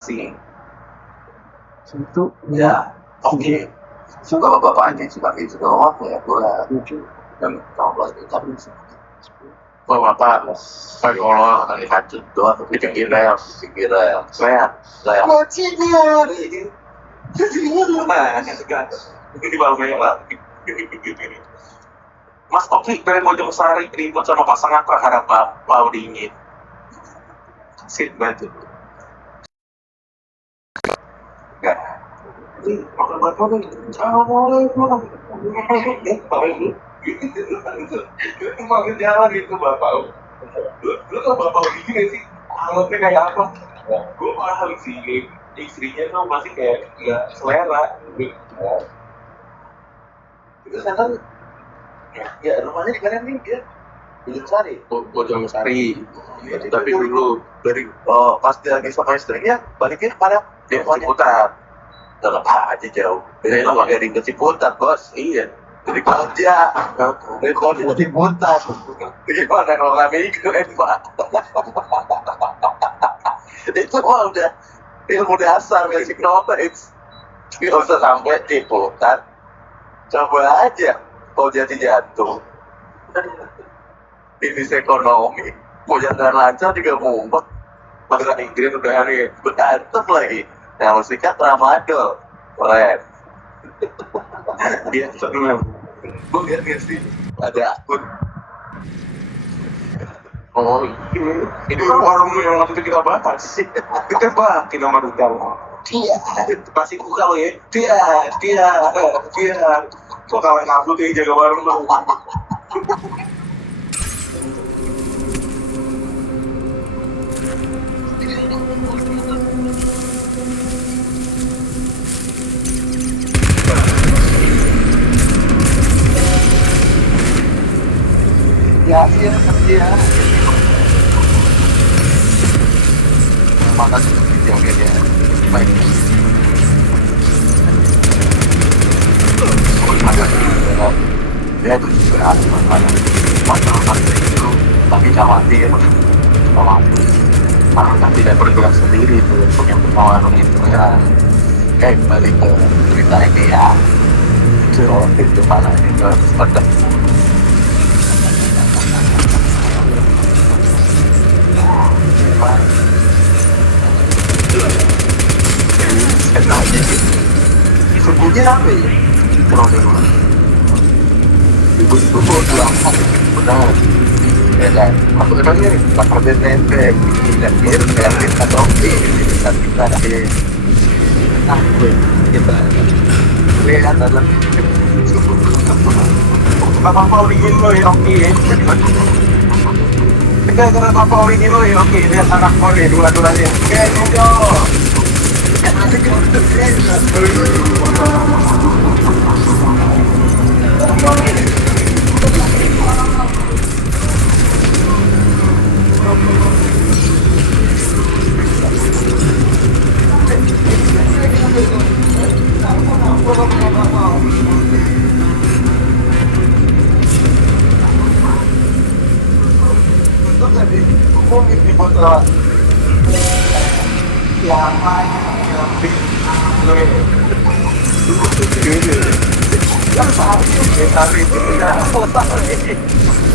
sih. Itu ya oke. Suka bapak aja suka gitu doang ya gue dan kalau lagi tapi bapak kalau kali kacau doang pikir saya kucingnya nah ini bawahnya lah. Mas Oki dari Mojosari ribut sama pasangan perkara bau dingin. Sip banget. Enggak. Ini makan bapak nih. Assalamualaikum. Makin jalan itu bapak. Lu tau bapak begini sih? Alatnya kayak apa? Gue paham sih. Istrinya tuh masih kayak nggak selera. Itu kan ya rumahnya di mana nih dia? Bojong Sari. Ya, tapi dulu dari pas dia lagi sama istrinya baliknya pada dia Ciputat. Tetap aja jauh. Dari lama dari ke Ciputat bos. Iya. Dari kerja. Dari kerja ke Ciputat. Gimana kalau kami ikut Pak? Itu udah ilmu dasar basic knowledge. Nggak usah sampai Ciputat. Coba aja kalau jadi jantung. Bisnis ekonomi mau jalan lancar juga mumpet bahasa Inggris udah aneh berantem lagi yang mesti kan Ramadol keren dia seneng gue liat gak sih ada akun ini kan warung yang waktu itu kita bahas kita bakin nama Rudal dia pasti buka lo ya dia kok kawan aku tuh yang jaga warung lo ya dia makasih video dia baik dia itu juga masalah itu tapi khawatir malah kan tidak bergerak sendiri itu punya pengawasan itu ya kayak balik ke cerita ini ya itu mana itu harus pada enaknya gitu ibunya apa ya? Ibu mau bilang benar ya kan maksudnya kan ini pakai nempel tidak biar kreatif atau kita kita lihat adalah Bapak Pauline lo ya oke karena Bapak Pauline lo ya oke lihat anak mau nih dua-duanya oke dong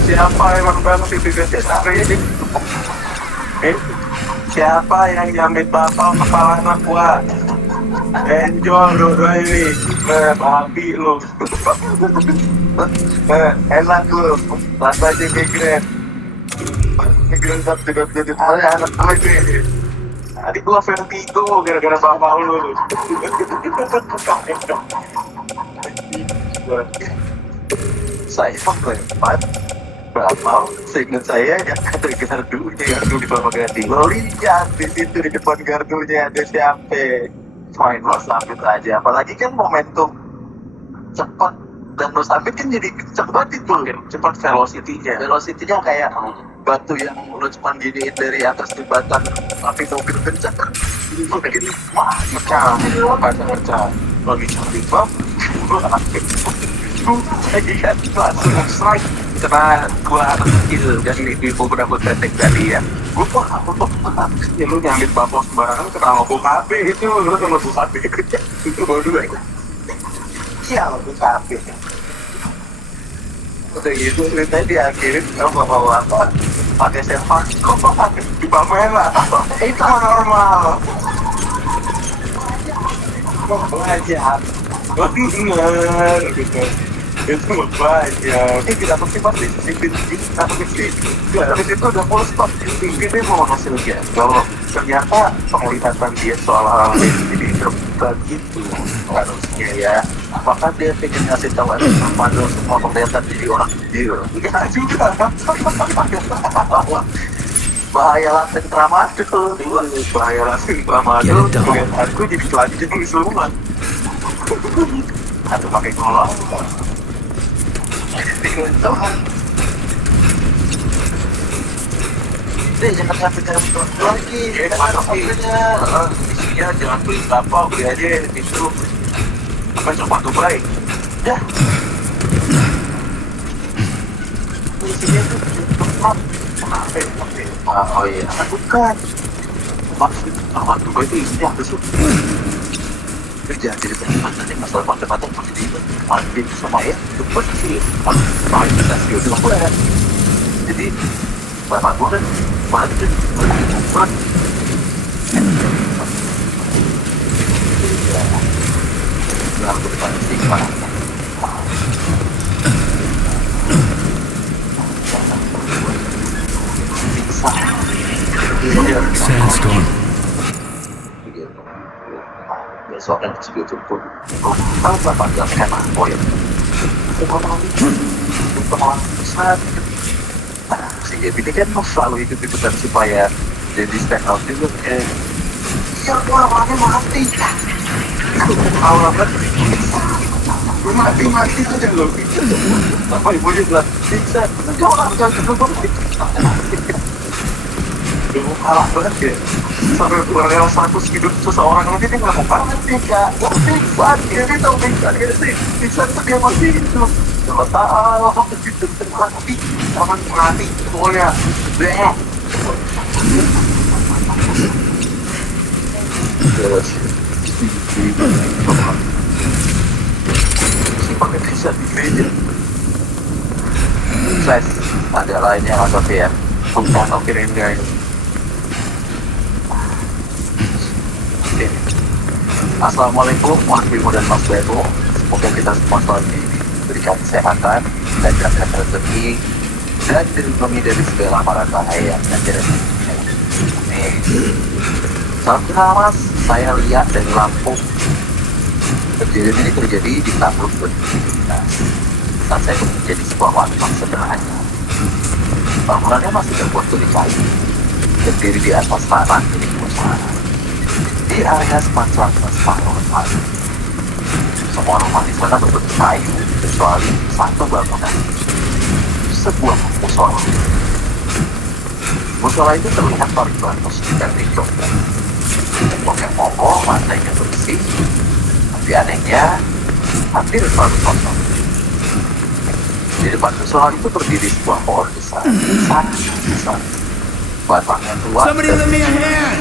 siapa emang banget itu siapa yang jamin bapak kepala anak gua enjoy dua ini babi lu enak lu rasanya migrain juga jadi anak lagi tadi gua vertigo gara-gara bapak lu saya melempar bapak seingat saya yang ada gardunya di bawah gardu lo lihat di situ di depan gardunya ada siapa main lo sambit aja apalagi kan momentum cepat dan lo sambit kan jadi cepat itu cepat velocity-nya kayak batu yang lo cuma giniin dari atas jembatan tapi mobil kencang begini wah pecah lagi cari bom lagi kan langsung strike Karena gua anak kecil dan ini beberapa detik tadi ya. Gua ya lu nyambit bapos sembarangan kena lampu KB itu lu sama lampu KB itu baru dua ya. Iya lampu KB. Udah gitu ceritanya diakhirin sama bawa apa pakai selfie kok pakai di kamera itu normal belajar bener gitu itu banyak ini kita pasti pasti sipit habis itu udah full stop ini mau hasilnya kalau ternyata penglihatan dia soal hal ini terbuka gitu harusnya ya apakah dia pengen ngasih tahu Padahal semua penglihatan jadi orang kecil enggak juga bahaya langsung tramadol bahaya langsung tramadol penglihatanku jadi telanjang semua atau pakai kolong jangan sampai terus lagi isinya jangan beli apa beli aja itu apa sepatu baik ya isinya itu tempat oh iya bukan maksud sepatu baik itu isinya apa sih kerja jadi penempatan yang masalah penempatan masih di mandi sama ya itu pasti paling kita sih udah mulai jadi bapak gua kan mandi aku depan stigma Sandstorm. besok kan segitu pun kalau bapak bilang enak oh ya untuk besar si Gaby ini kan selalu ikut-ikutan supaya jadi stand out juga ya orangnya mati kalau mati saja loh apa ibunya bilang bisa jangan kalah banget ya sampai kurang lewat 100 hidup seseorang lagi dia nggak mau banget nih kak pingsan dia tahu pingsan dia sih pingsan itu dia masih hidup cuma tahu gitu mati jangan mati pokoknya deh terus si pakai bisa di meja flash ada lainnya atau ya untuk kirim guys. Assalamualaikum warahmatullahi wabarakatuh. Semoga kita semua selalu diberikan kesehatan dan jaga rezeki dan dilindungi dari segala mara bahaya dan jenis. Salam kenal mas, saya lihat dari Lampung. Kejadian ini terjadi di tahun 2019 saat saya bekerja di sebuah warung sederhana. Bangunannya masih terbuat dari kayu, berdiri di atas tanah milik usaha. Di area semacam separuh pagi, semua rumah di sana berbentuk kayu kecuali satu bangunan, sebuah musola. Musola itu terlihat bagus dan hijau. Temboknya kokoh, lantainya bersih, tapi anehnya hampir selalu kosong. Di depan musola itu berdiri sebuah pohon besar, sangat besar, batangnya tua. Somebody lend me a hand.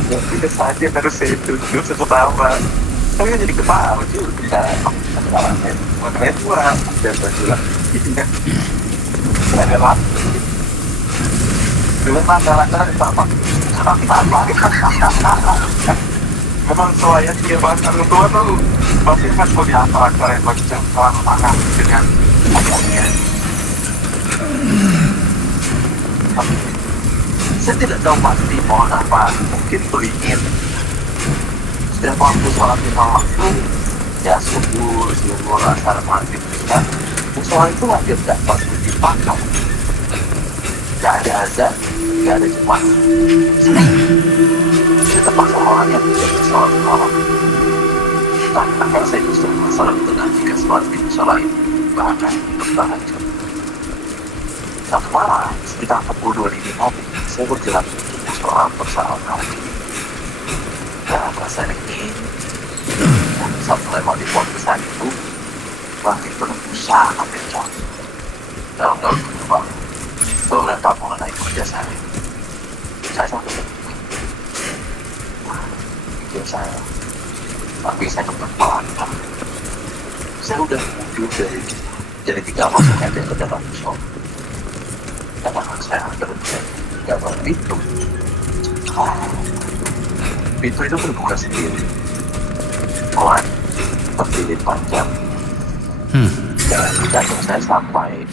Tidak saja harus saya tunjuk seketawa saya jadi ketawa juga makanya tua dan berjuang ada waktu dengan rata-rata sama memang soalnya dia bahkan tua tuh pasti kan punya karakter yang macam kalah makan dengan omongnya saya tidak tahu pasti mohon apa mungkin beringin setiap waktu sholat lima waktu ya subuh asar maghrib ya sholat itu wajib dapat dipakai gak ada azan gak ada jemaah saya terpaksa orangnya menjadi sholat malam karena saya justru masalah tengah jika sholat di sholat itu bahkan bertahajud satu malam sekitar pukul 2 dini hari saya berjalan soal persahabatan dan rasanya ini saat mulai mau di pohon besar itu langit berembus sangat kencang. Dalam kedua, beberapa mengenai kerja saya sampai pikir saya, tapi saya kebetulan saya udah mundur dari 3 meter ke dalam shop. Karena saya bekerja gambar pintu. Pintu itu berbuka sendiri. Pelan, berdiri panjang. Dan jantung saya sampai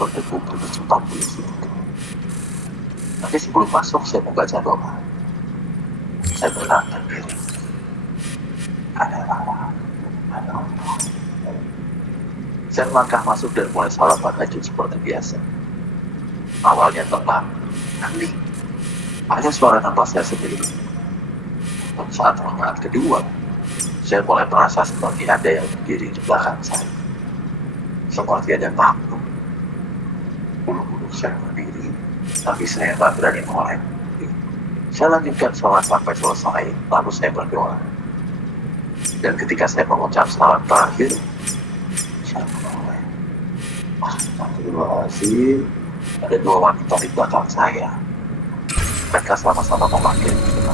berdegup cepat di situ. Nanti sebelum masuk saya membaca doa. Saya berkata diri. Ada Allah. Saya melangkah masuk dan mulai salat tahajud seperti biasa. Awalnya tenang, nanti hanya suara nafas saya sendiri. Dan saat rakaat kedua, saya mulai merasa seperti ada yang berdiri di belakang saya. Seperti ada makhluk. Bulu-bulu saya berdiri, tapi saya tak berani mulai. Saya lanjutkan sholat sampai selesai, lalu saya berdoa. Dan ketika saya mengucap salam terakhir, saya menoleh. Astagfirullahaladzim. Ada 2 wanita di belakang saya. Mereka sama-sama memakai kita.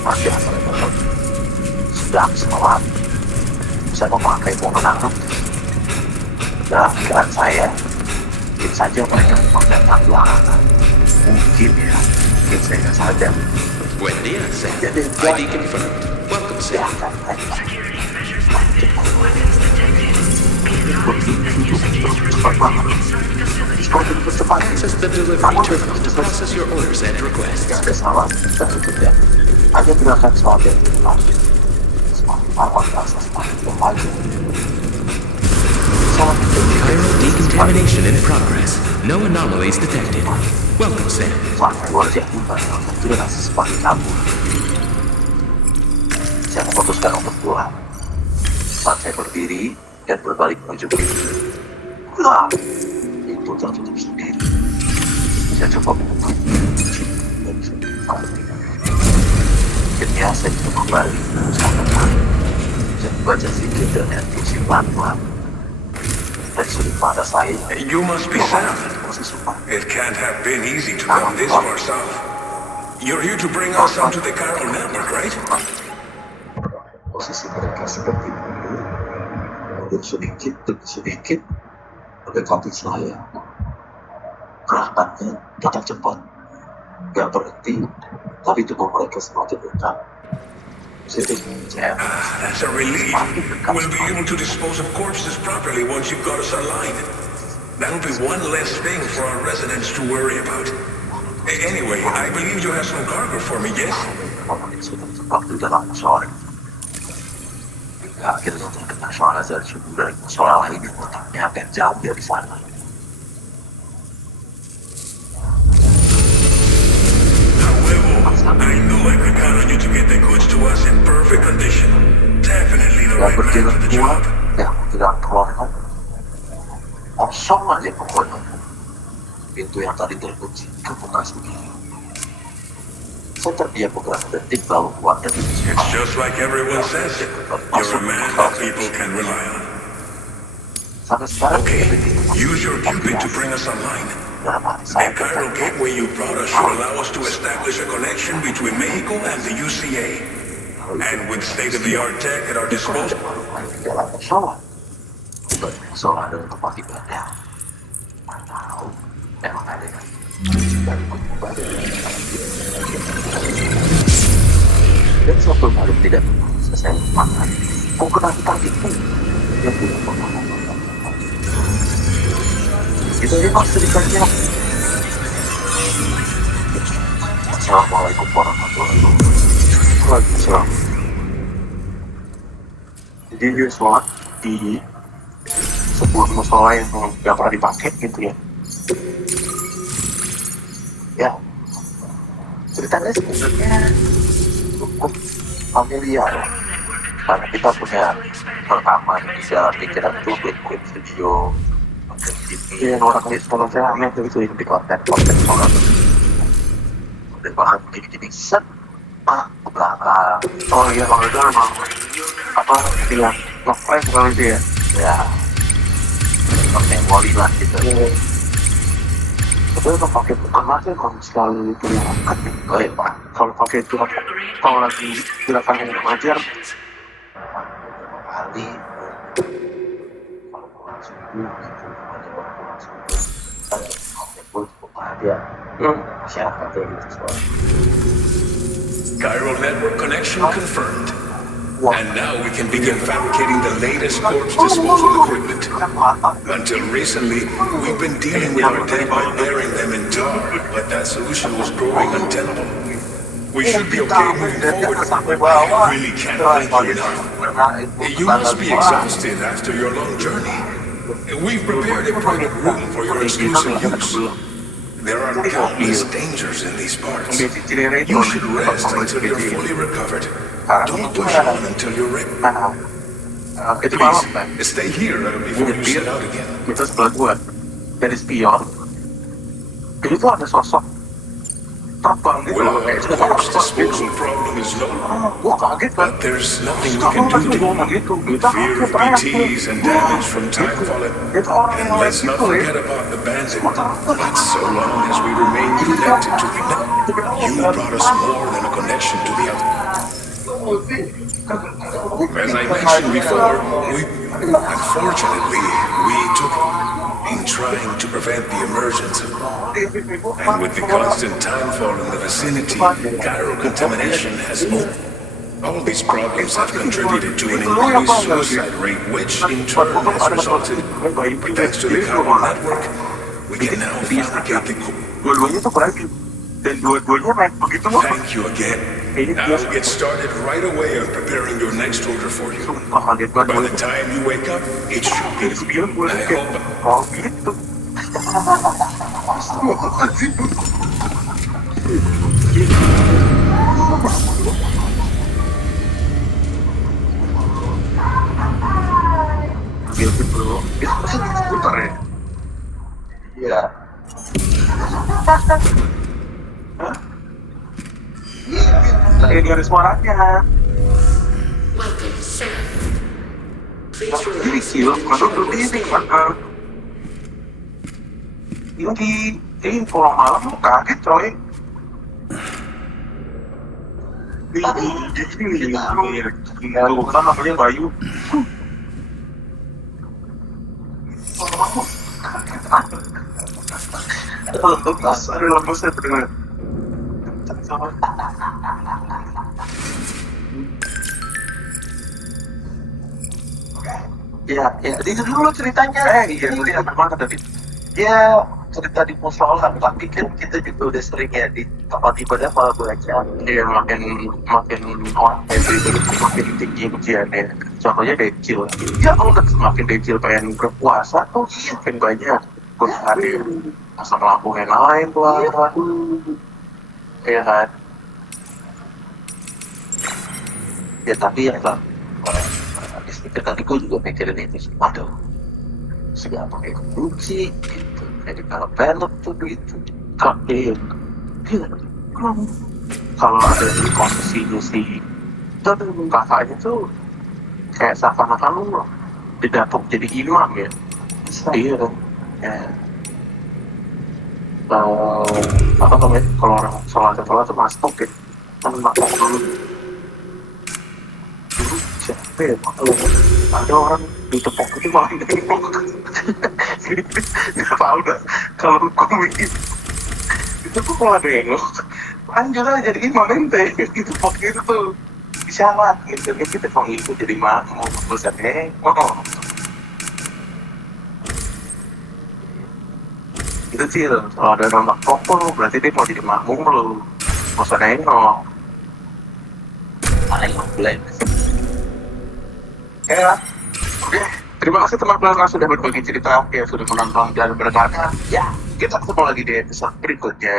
Wajah mereka sedang sholat. Saya memakai pemenang. Dalam pikiran saya, mungkin saja mereka datang belakangan. Mungkin saya sadar. Buen día, sir. Jadi, ID confirmed. Welcome, sir. Access the delivery terminal to process your orders and requests. Ada salah, tentunya hanya gerakan sholat yang tepat. Semakin awal rasa semakin bahagia. Chiral decontamination in progress. No anomalies detected. Welcome, sir. Sampai wajah ibadah terasa semakin kabur. Saya memutuskan untuk pulang. Saat saya berdiri dan berbalik menuju pintu, pintu tertutup sendiri. Saya coba membuka kunci dan akhirnya saya coba kembali sampai pagi. Saya membaca zikir dan intuisi pelan-pelan. Dari sudut mata saya, You must be Sam. It can't have been easy to come this far south. You're here to bring us onto the Chiral network, right? Posisi mereka seperti mundur, mundur sedikit demi sedikit mendekati saya. Gerakannya tetap cepat, gak berhenti, tapi tubuh mereka semakin dekat. That's a relief. We'll be able to dispose of corpses properly once you've got us online. That'll be one less thing for our residents to worry about. Anyway, I believe you have some cargo for me, yes? Sudah tepat di dalam soal. Akhirnya terkena soal azal subuh dari soal lain yang letaknya agak jauh dari sana. I knew I could count on you to get the goods to us in perfect condition. Definitely the right man for the job. Ya, tidak keluar. Kosong aja pokoknya. Pintu yang tadi terkunci kebuka sendiri. Saya terdiam beberapa detik lalu keluar dari pintu. It's just like everyone says. You're a man that people can rely on. Sampai sekarang, Okay, use your Cupid to bring us online. dalam hati The saya Chiral gateway you brought us should allow us to establish a connection between Mexico and the UCA. And with state-of-the-art tech at our disposal, jalan sholat. Sholat dan tempat ibadah. Tahu, emang ada kan? Dari ibadah. Dan suatu malam tidak selesai makan. Kok kena itu? Dia punya pengalaman. Itu dia pas ceritanya. Assalamualaikum warahmatullahi wabarakatuh. Waalaikumsalam. Jadi dia sholat di sebuah musola yang nggak pernah dipakai gitu ya. Ya, ceritanya sebenarnya cukup familiar. Karena kita punya rekaman di dalam pikiran itu, klip video. Iya, orang kali sekolah saya aneh itu di konten orang udah bahas gini-gini set ke belakang. Oh iya, kalau itu emang apa bilang ngeflash kalau itu ya memori lah gitu. Tapi kalau pakai bukan aja kalau selalu punya angkat nih. Oh iya pak, kalau pakai itu kalau lagi gerakan yang mengajar kali siapa tuh gitu. Chiral network connection confirmed. And now we can begin fabricating the latest corpse disposal equipment. Until recently, we've been dealing with our dead by burying them in tar, but that solution was growing untenable. We should be okay moving forward. I really can't thank you enough. You must be exhausted after your long journey. We've prepared a private room for your exclusive use. There are countless dangers in these parts. You should rest until you're fully recovered. Don't push on until you're ready. Itu malam kan? Please, stay here before you set out again. Itu sebelah gua dari spion. Jadi tuh ada sosok terbang gitu. Well, our corpse disposal problem is low, Gua kaget kan. but there's nothing we can do to fear of BTs and damage from time falling. And let's not forget about the bandit. But so long as we remain connected to the net, you brought us more than a connection to the other. As I mentioned before, unfortunately, we took in trying to prevent the emergence of, and with the constant timefall in the vicinity, chiral contamination has moved. All these problems have contributed to an increased suicide rate, which in turn has resulted, but thanks to the chiral network, we can now fabricate the Dua-duanya tuh berarti dan dua-duanya naik begitu loh. Thank you again. Now get started right away on preparing your next order for you. Kaget banget. By the time you wake up, it should be. Dari spion gue I kayak, hope. oh gitu. Gitu bro, itu pasti putar ya? Iya. Hah? Kayak dari suaranya. Jadi kill, masuk dulu ini kan. Ini pulang malam lu kaget coy. Ini bukan namanya Bayu. Lepas, ada lepasnya terdengar. Ya, jadi dulu ceritanya. Iya, iya, memang ada. Ya, cerita di musola, tapi kan kita juga udah sering ya di tempat ibadah malah belajar. Iya, makin orang itu makin tinggi ujiannya. Contohnya decil. Ya, kalau udah semakin decil pengen berpuasa tuh makin banyak. Terus hadir asam lambung yang lain tuh. Iya kan. Ya tapi ya kan. Istri tadi gue juga mikirin itu. Waduh, segala pakai korupsi gitu. Jadi kalau pelot tuh gitu. Tapi kalau ada di posisinya si itu kakaknya tuh kayak seakan-akan lu didapuk jadi imam ya. Iya kan. Ya. Apa namanya? Kalau orang sholat tuh masuk gitu. Kan masuk dulu. Siapa ya? Ada orang di tepok itu malah nengok. Gak tau dah. Kalau komik itu tuh kalau nengok lanjut aja jadi imam ente. Di tepok itu tuh isyarat gitu. Kita kalau itu jadi makmum. Terus nengok. Itu sih loh, kalau ada nama kopel berarti dia mau jadi makmum lo. Gak usah nengok. Paling boleh. Ya, oke. Terima kasih teman-teman sudah berbagi cerita, ya sudah menonton dan mendengarkan. Ya, kita ketemu lagi di episode berikutnya.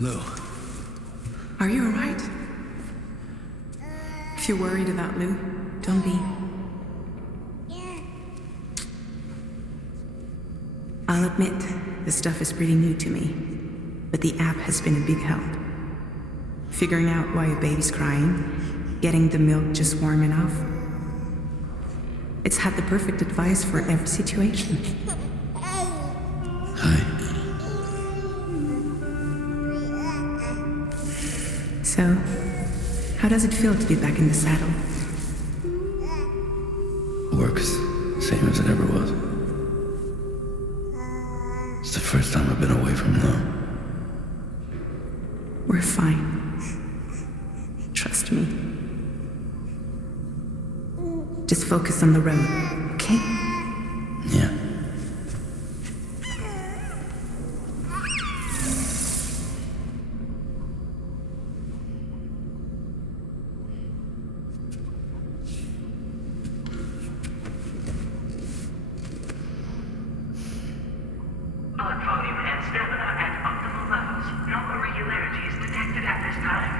Lou. Are you alright? If you're worried about Lou, don't be. I'll admit, this stuff is pretty new to me, but the app has been a big help. Figuring out why a baby's crying, getting the milk just warm enough. It's had the perfect advice for every situation. Hi. So, how does it feel to be back in the saddle? Works, same as it ever was. It's the first time I've been away from Lou. We're fine. Trust me. Just focus on the road, okay? Yeah. Blood volume and stamina at optimal levels. No irregularities detected at this time.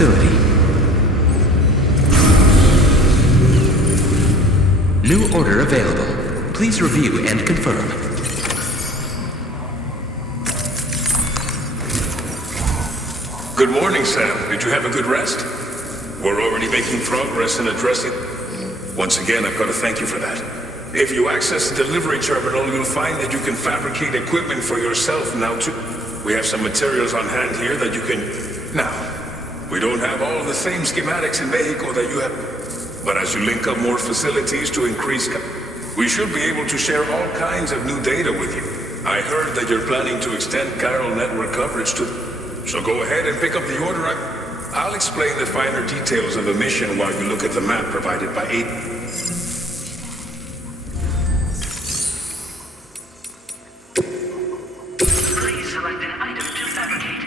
facility. New order available. Please review and confirm. Good morning, Sam. Did you have a good rest? We're already making progress in addressing... Once again, I've got to thank you for that. If you access the delivery terminal, you'll find that you can fabricate equipment for yourself now too. We have some materials on hand here that you can... Now, we don't have all the same schematics in Mexico that you have. But as you link up more facilities to increase... We should be able to share all kinds of new data with you. I heard that you're planning to extend chiral network coverage to... So go ahead and pick up the order. I'll explain the finer details of the mission while you look at the map provided by Aiden. Please select an item to fabricate.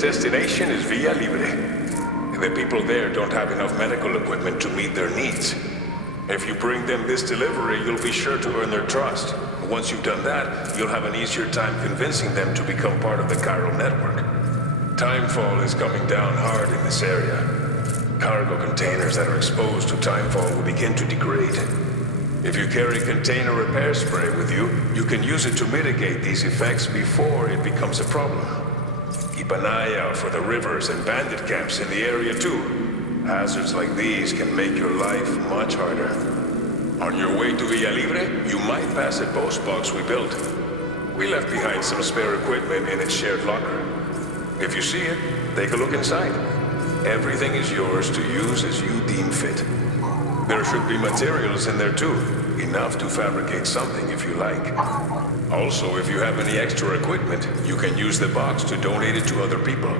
Destination is Villa Libre. The people there don't have enough medical equipment to meet their needs. If you bring them this delivery, you'll be sure to earn their trust. Once you've done that, you'll have an easier time convincing them to become part of the chiral network. Timefall is coming down hard in this area. Cargo containers that are exposed to timefall will begin to degrade. If you carry container repair spray with you, you can use it to mitigate these effects before it becomes a problem. Keep an eye out for the rivers and bandit camps in the area too. Hazards like these can make your life much harder. On your way to Villa Libre, you might pass a post box we built. We left behind some spare equipment in its shared locker. If you see it, take a look inside. Everything is yours to use as you deem fit. There should be materials in there too, enough to fabricate something if you like. Also, if you have any extra equipment, you can use the box to donate it to other people.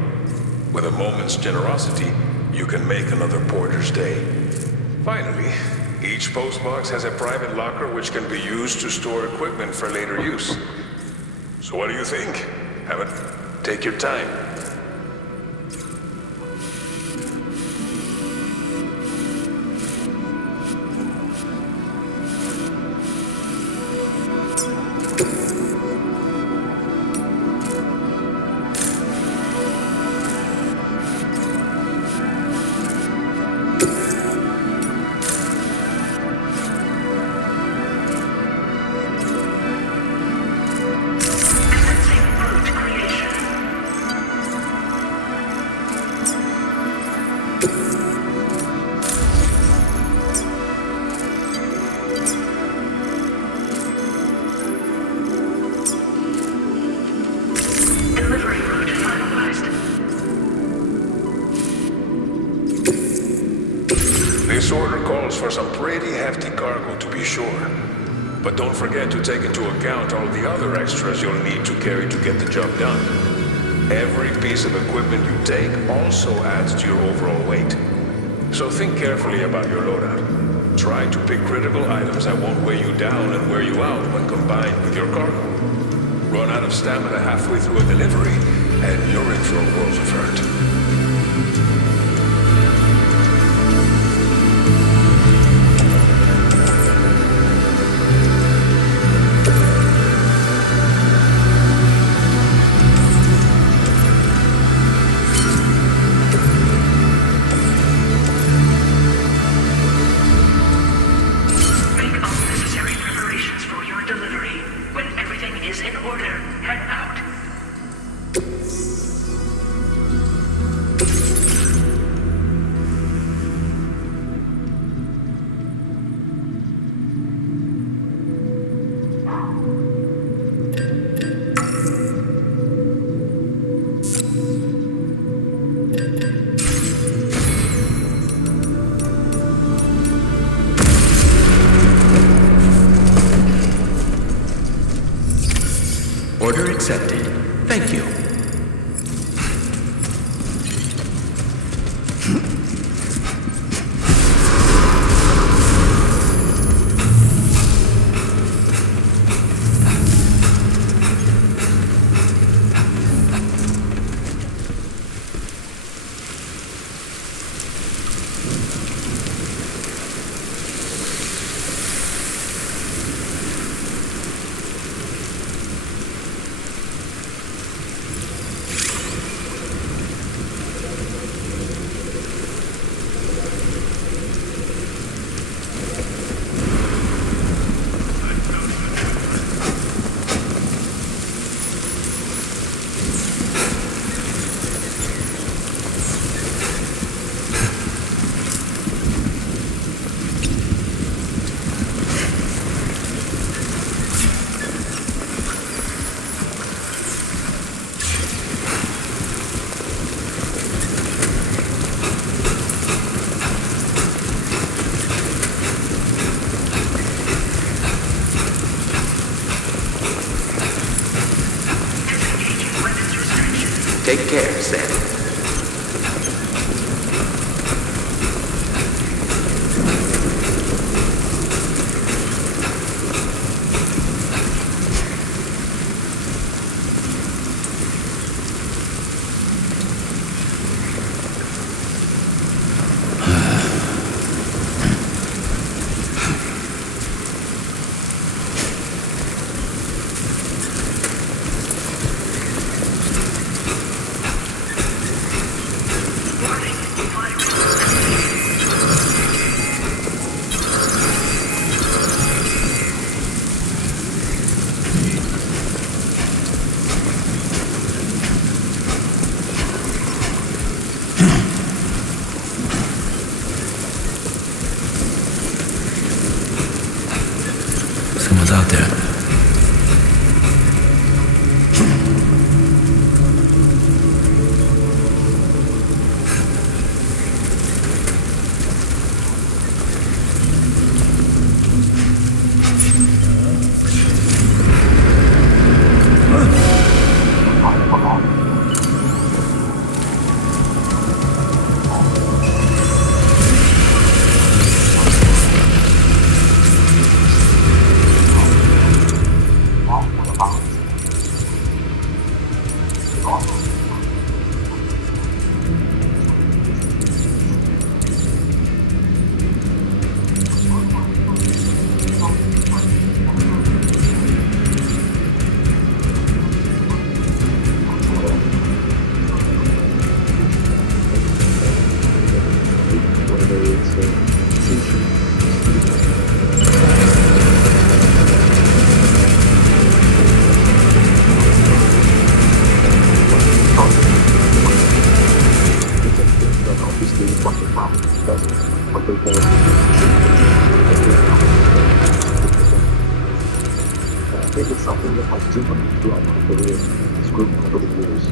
With a moment's generosity, you can make another porter's day. Finally, each postbox has a private locker which can be used to store equipment for later use. So what do you think? Have it? Take your time. This order calls for some pretty hefty cargo to be sure. But don't forget to take into account all the other extras you'll need to carry to get the job done. Every piece of equipment you take also adds to your overall weight. So think carefully about your loadout. Try to pick critical items that won't weigh you down and wear you out when combined with your cargo. Run out of stamina halfway through a delivery, and you're in for a world of hurt. Order accepted. Thank you. Take care, Sam. Someone's out there. It's something that has too much throughout my career, screwed me over the years.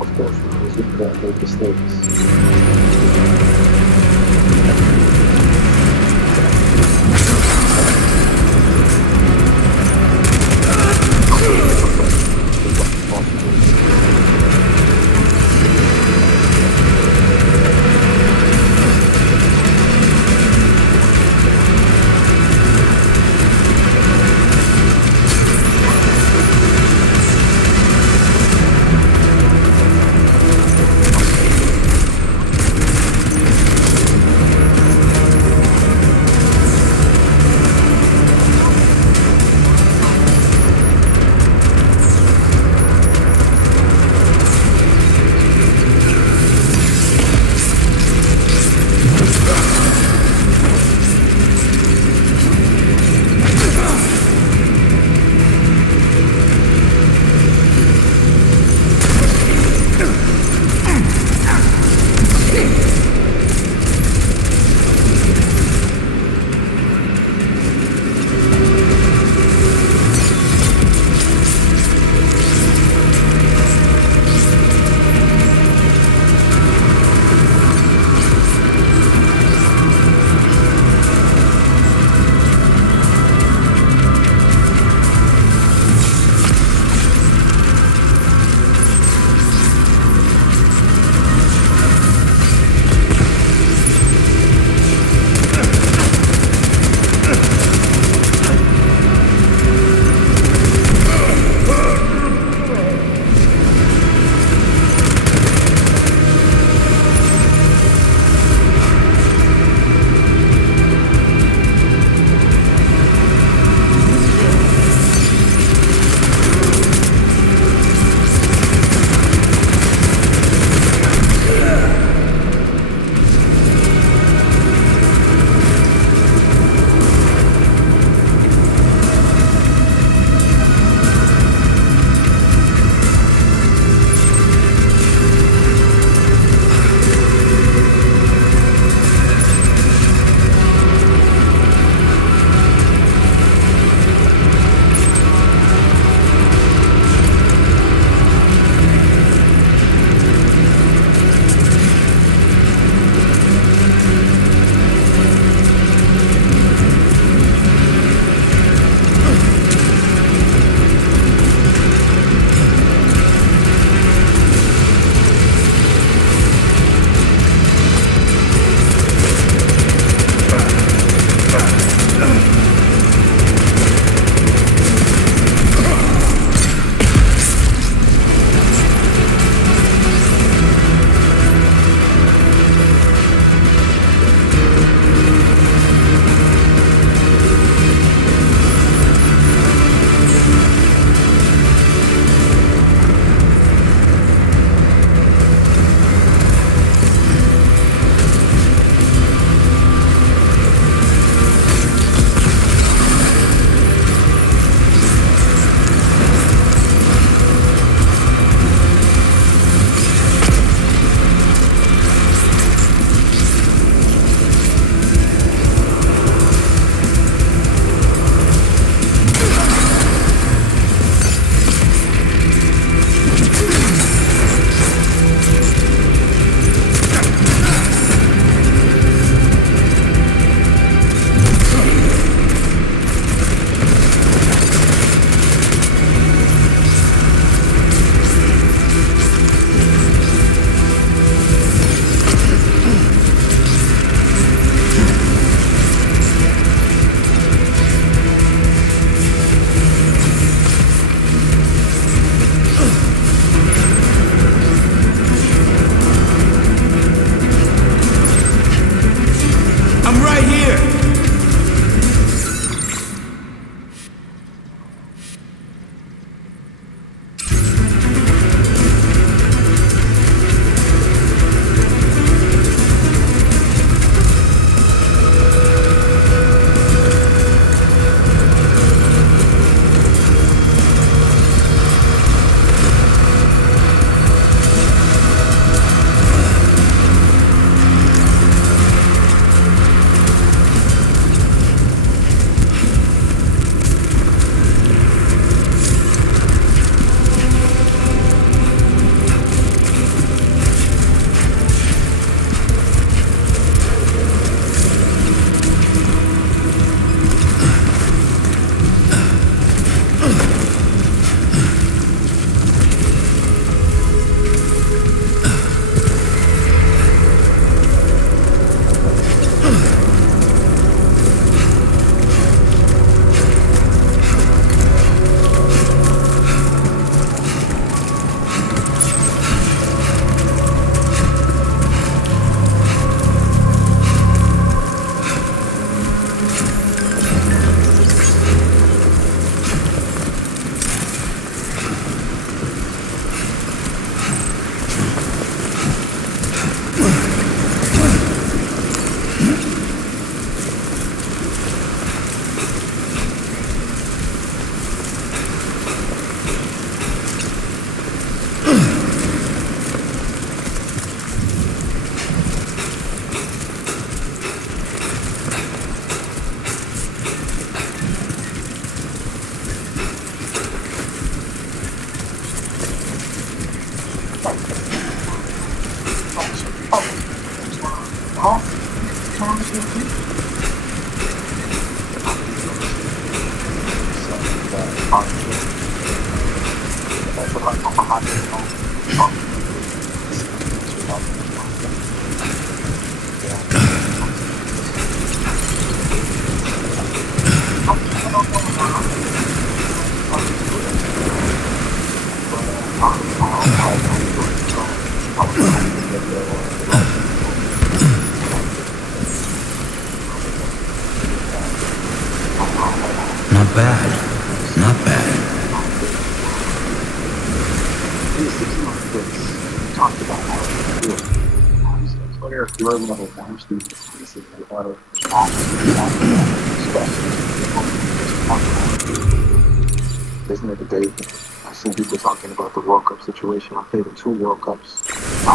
Of course, when I was younger, I made mistakes. We talked about how it feels. Clear your level of honesty is a lot of isn't it the day? I've seen people talking about the World Cup situation. I played in 2 World Cups. I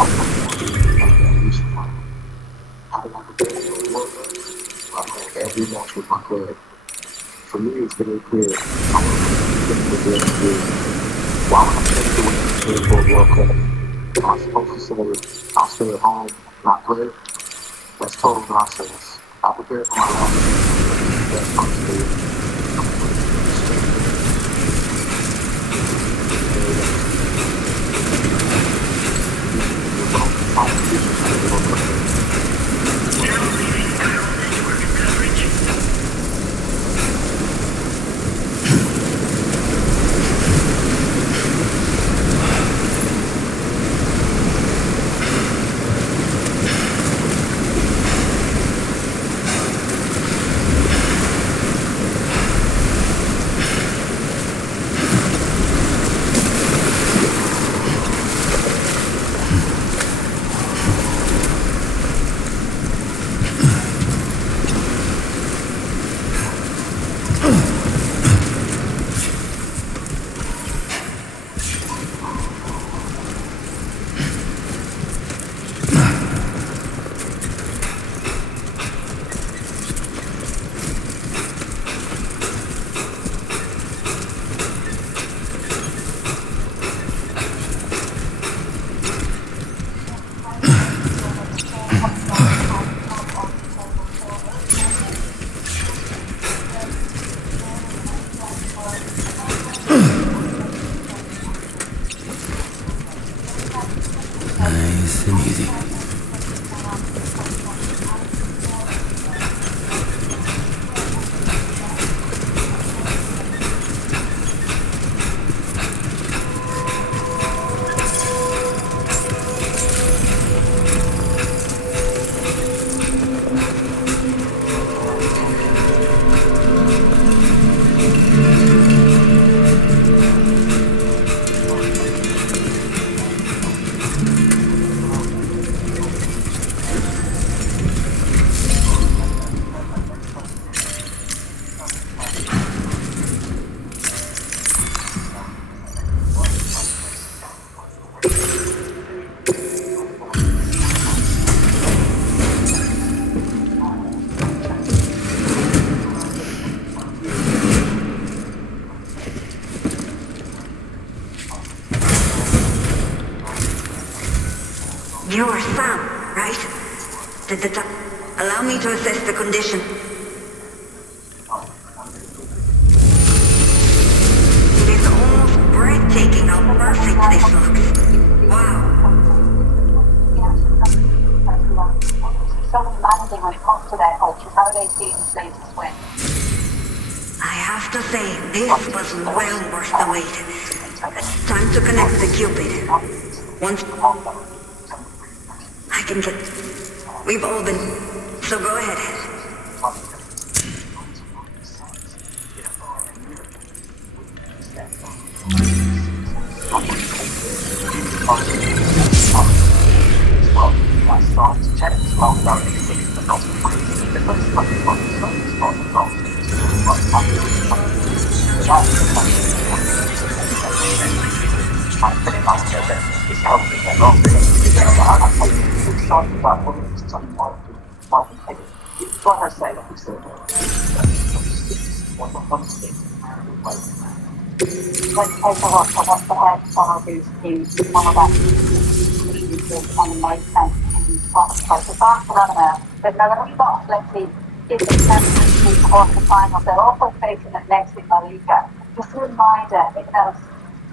used to find how do I prepare for the World Cup? I played every match with my club. For me, it's very clear. I want to get the game to why would I take the way to play for a World Cup? If I'm supposed to say I'll stay at home, not play, that's total nonsense. I prepare for my life. That's my state. Nice and easy. You're Sam, right? Did the allow me to assess the condition? It is almost breathtaking how perfect this looks. Wow. So demanding when it comes to their culture, how they see the slaves swim. I have to say, this was well worth the wait. It's time to connect the Cupid. Once I can get... We've all been... So go ahead. Let's take a look at what the head funnel is one of that and it makes sense in what the fact that but now when we got let's see if it's actually quarterfinals, they're also facing it next in La Liga. Just a reminder, it has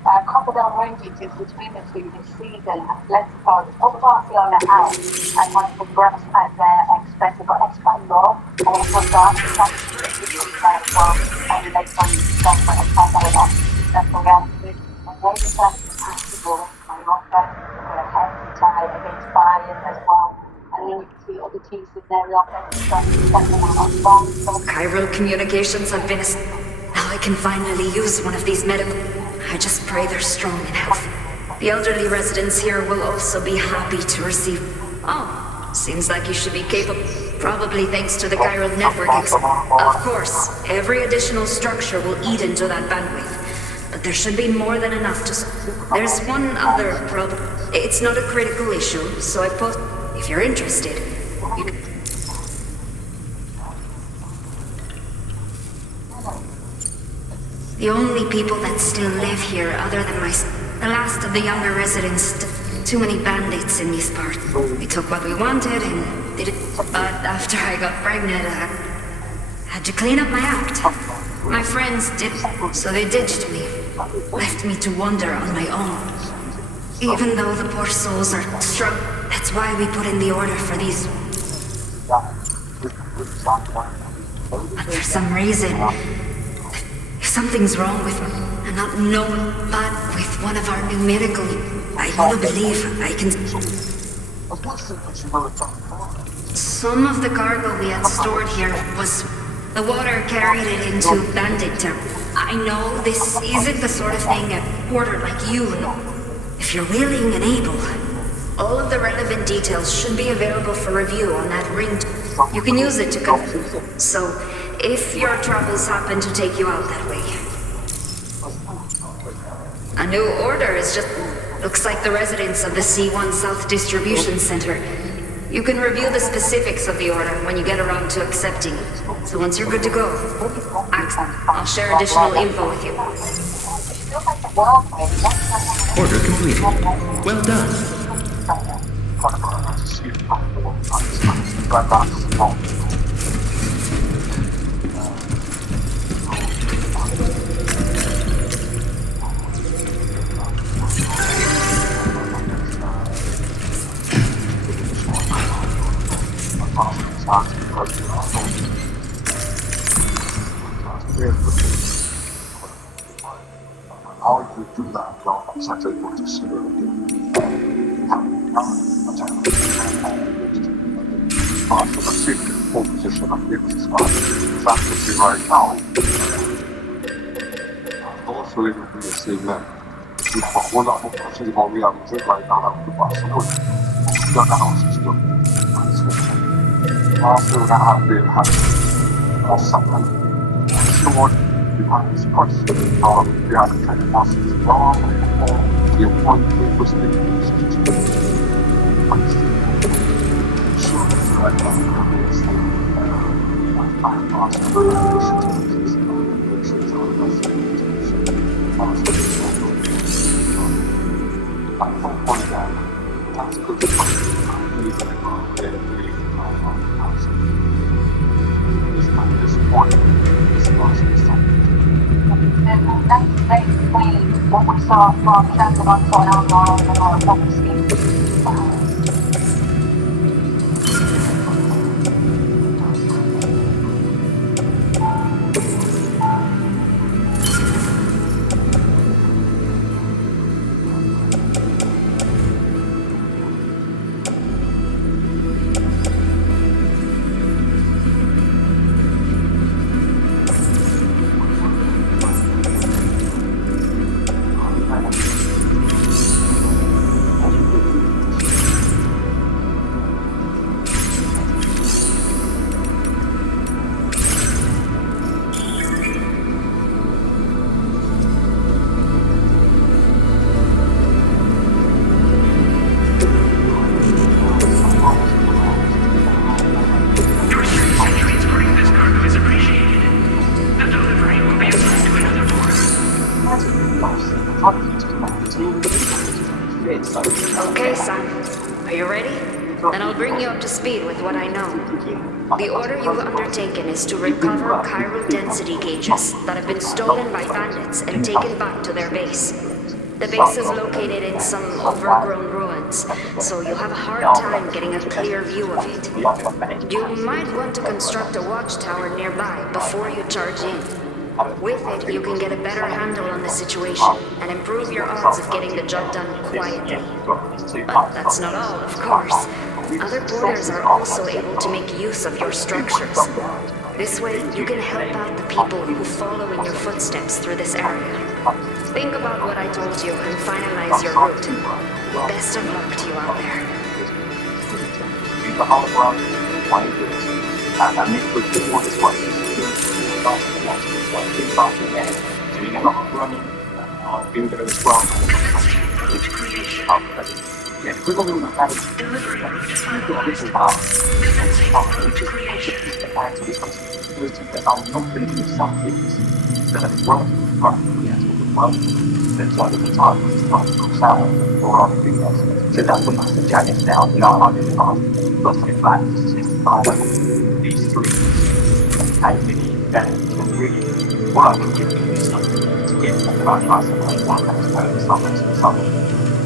Copa del Rey is between the two this season, Atletico up Barcelona out and has progressed at their expense. They've got Espanyol and also got as well, and they've done for Espanyol and Real Madrid. And they decided to pass the ball by Mallorca for a heavy tie against Bayern as well. And then you can see other teams in their offense starting to send them out on strong. Chiral communications have been... Now I can finally use one of these medical... I just pray they're strong enough. The elderly residents here will also be happy to receive... Oh, seems like you should be capable... Probably thanks to the chiral network Of course, every additional structure will eat into that bandwidth. But there should be more than enough to... There's one other problem. It's not a critical issue, so I post... If you're interested, you can... The only people that still live here other than the last of the younger residents... Too many bandits in this part. We took what we wanted and did it... But after I got pregnant, I had to clean up my act. My friends did, so they ditched me. Left me to wander on my own. Even though the poor souls are struck, that's why we put in the order for these. But for some reason, if something's wrong with not known, but with one of our new medical, I do believe I can. Some of the cargo we had stored here was the water carried it into bandit town. I know this isn't the sort of thing a porter like you know. If you're willing and able, all of the relevant details should be available for review on that ring. You can use it to So, if your travels happen to take you out that way. A new order is just... Looks like the residents of the C1 South Distribution Center. You can review the specifics of the order when you get around to accepting it. So once you're good to go, I'll share additional info with you. Order completed. Well done. How you do that, I'm such a good to see position of this practically right now. Also, it will be the same man. If I hold up a physical reality right now, I would pass away. Don't know system. After that, I've been having or someone. Someone behind this person, they are the kind of masses wrong, or the appointment was That's basically what we saw from Shannon on online and our public Okay, son. Are you ready? Then I'll bring you up to speed with what I know. The order you've undertaken is to recover chiral density gauges that have been stolen by bandits and taken back to their base. The base is located in some overgrown ruins, so you'll have a hard time getting a clear view of it. You might want to construct a watchtower nearby before you charge in. With it, you can get a better handle on the situation and improve your odds of getting the job done quietly. But that's not all, of course. Other porters are also able to make use of your structures. This way, you can help out the people who follow in your footsteps through this area. Think about what I told you and finalize your route. Best of luck to you out there. The whole world why it is. And I make good people this way. Not keep talking and doing a lot of running or building a strong. Yeah, people will have Delivery route this finalized. power. Commencing route creation. That I'm not going to do some things that are wrong. Well, that's why the time is not to sound or anything else. So that's what Master Jack is now. I'm in the past. Let's get back to these three. And then can really work and give me something to get the right license like one that's something.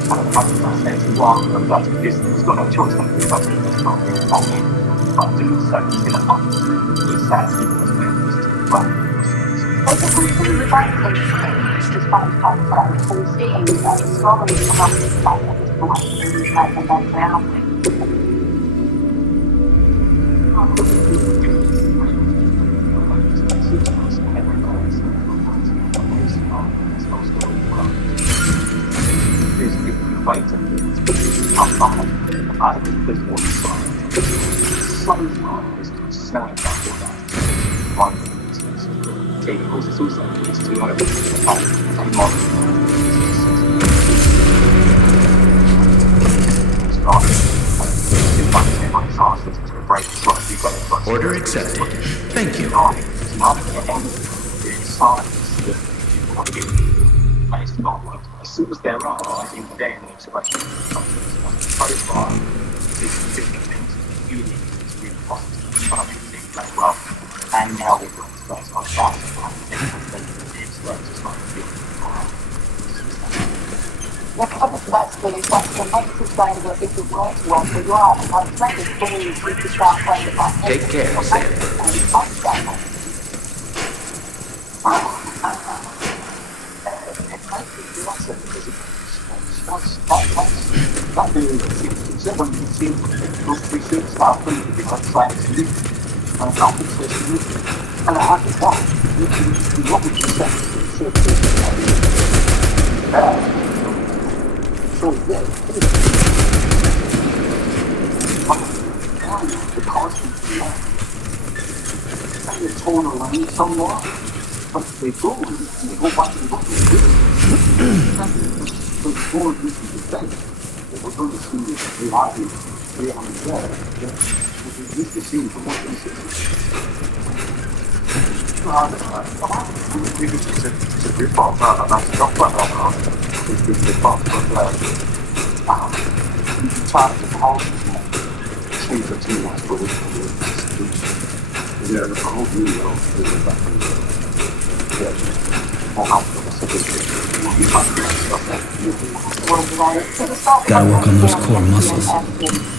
And the fact that says one of that business got no choice but to touch it this time. But doing so is going to up the sad people as well. But the conclusion is that it's despite the fact that we're seeing that the story is not like at this point and then reality. I think there's one side. Some side is to snap back to that. One is take it also suicide. It's too much. Order accepted. Thank you. It's not like as soon as there are, I think then it's like profile, it's different things, beauty, it's really positive, but I think like well, and now we've got stress on that, it's like just not That's really that's the negative side of it. If it works well for you are, and I'm trying to fully keep the start playing about Take care, Sam. That being when you see those three things start playing to become science and compensation and I have to talk. What would you say? So yeah, the constant and it's torn around somewhat, but they go back and what they do. It's more than the thing. We're going to see reality, there. We used to see from what we see. It's a good part of that. It's not quite it's the part of you try to hold change the too much for this. Yeah, the whole video is Gotta work on those core muscles.